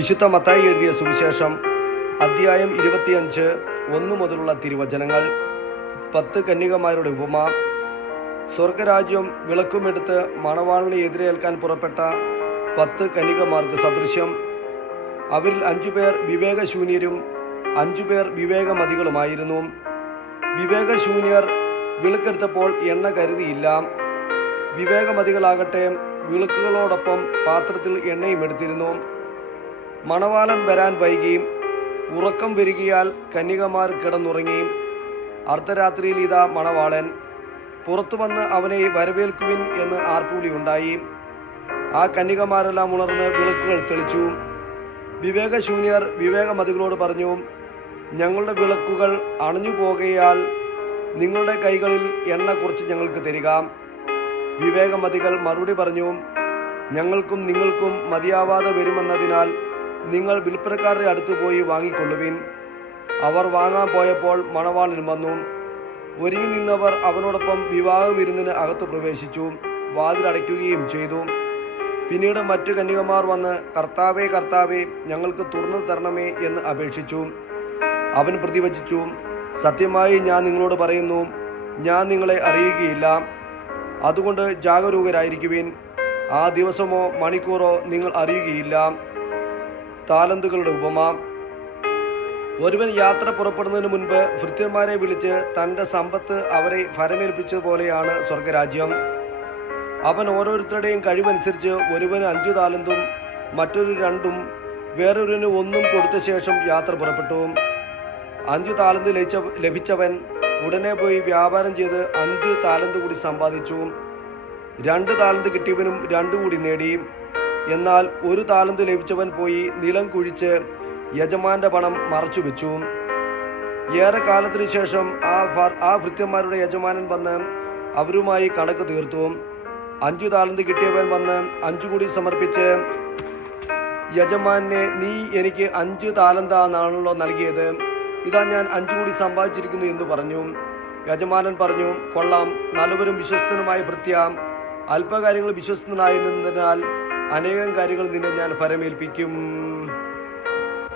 വിശുദ്ധ മത്തായി എഴുതിയ സുവിശേഷം അധ്യായം 25 1 മുതലുള്ള തിരുവചനങ്ങൾ. 10 കന്യകമാരുടെ ഉപമ. സ്വർഗരാജ്യം വിളക്കുമെടുത്ത് മണവാളിനെ എതിരേൽക്കാൻ പുറപ്പെട്ട 10 കന്യകമാർക്ക് സദൃശ്യം. അവരിൽ 5 പേർ വിവേകശൂന്യരും 5 പേർ വിവേകമതികളുമായിരുന്നു. വിവേകശൂന്യർ വിളക്കെടുത്തപ്പോൾ എണ്ണ കരുതിയില്ല. വിവേകമതികളാകട്ടെ വിളക്കുകളോടൊപ്പം പാത്രത്തിൽ എണ്ണയും എടുത്തിരുന്നു. മണവാളൻ വരാൻ വൈകി. ഉറക്കം വരികയാൽ കന്യകമാർ കിടന്നുറങ്ങി. അർദ്ധരാത്രിയിൽ ഇതാ മണവാളൻ. പുറത്തു വന്ന് അവനെ വരവേൽക്കുവിൻ എന്ന് ആർപ്പുവിളി ഉണ്ടായി. ആ കന്യകമാരെല്ലാം ഉണർന്ന് വിളക്കുകൾ തെളിച്ചു. വിവേകശൂന്യർ വിവേകമതികളോട് പറഞ്ഞു, ഞങ്ങളുടെ വിളക്കുകൾ അണഞ്ഞു പോകയാൽ നിങ്ങളുടെ കൈകളിൽ എണ്ണ കുറച്ച് ഞങ്ങൾക്ക് തരിക. വിവേകമതികൾ മറുപടി പറഞ്ഞു, ഞങ്ങൾക്കും നിങ്ങൾക്കും മതിയാവാതെ വരുമെന്നതിനാൽ നിങ്ങൾ വിൽപ്പനക്കാരുടെ അടുത്ത് പോയി വാങ്ങിക്കൊള്ളുവിൻ. അവർ വാങ്ങാൻ പോയപ്പോൾ മണവാളൻ വന്നു. ഒരുങ്ങി നിന്നവർ അവനോടൊപ്പം വിവാഹ വിരുന്നിന് അകത്ത് പ്രവേശിച്ചു. വാതിലടയ്ക്കുകയും ചെയ്തു. പിന്നീട് മറ്റു കന്യകമാർ വന്ന്, കർത്താവേ കർത്താവേ, ഞങ്ങൾക്ക് തുറന്നു തരണമേ എന്ന് അപേക്ഷിച്ചു. അവൻ പ്രതിവചിച്ചു, സത്യമായി ഞാൻ നിങ്ങളോട് പറയുന്നു, ഞാൻ നിങ്ങളെ അറിയുകയില്ല. അതുകൊണ്ട് ജാഗരൂകരായിരിക്കുവിൻ. ആ ദിവസമോ മണിക്കൂറോ നിങ്ങൾ അറിയുകയില്ല. താലന്തുകളുടെ ഉപമ. ഒരുവൻ യാത്ര പുറപ്പെടുന്നതിന് മുൻപ് ഭൃത്യന്മാരെ വിളിച്ച് തൻ്റെ സമ്പത്ത് അവരെ ഫലമേൽപ്പിച്ചതുപോലെയാണ് സ്വർഗരാജ്യം. അവൻ ഓരോരുത്തരുടെയും കഴിവനുസരിച്ച് ഒരുവന് 5 താലന്തും മറ്റൊരു 2 വേറൊരുവന് 1 കൊടുത്ത ശേഷം യാത്ര പുറപ്പെട്ടു. 5 താലന്ത് ലഭിച്ചവൻ ഉടനെ പോയി വ്യാപാരം ചെയ്ത് 5 താലന്ത് കൂടി സമ്പാദിച്ചു. 2 താലന്ത് കിട്ടിയവനും 2 കൂടി നേടി. എന്നാൽ 1 താലന്ത് ലഭിച്ചവൻ പോയി നിലം കുഴിച്ച് യജമാന്റെ പണം മറച്ചു വെച്ചു. ഏറെ കാലത്തിനു ശേഷം ആ ഭൃത്യന്മാരുടെ യജമാനൻ വന്ന് അവരുമായി കണക്ക് തീർത്തു. 5 താലന്ത് കിട്ടിയവൻ വന്ന് 5 കൂടി സമർപ്പിച്ച്, യജമാനെ, നീ എനിക്ക് 5 താലന്താണല്ലോ നൽകിയത്. ഇതാ ഞാൻ 5 കൂടി സമ്പാദിച്ചിരിക്കുന്നു എന്ന് പറഞ്ഞു. യജമാനൻ പറഞ്ഞു, കൊള്ളാം, നല്ലവരും വിശ്വസ്തനുമായ ഭൃത്യ. അല്പകാര്യങ്ങൾ വിശ്വസ്തനായിരുന്നതിനാൽ അനേകം കാര്യങ്ങൾ നിന്നെ ഞാൻ ഫലമേൽപ്പിക്കും.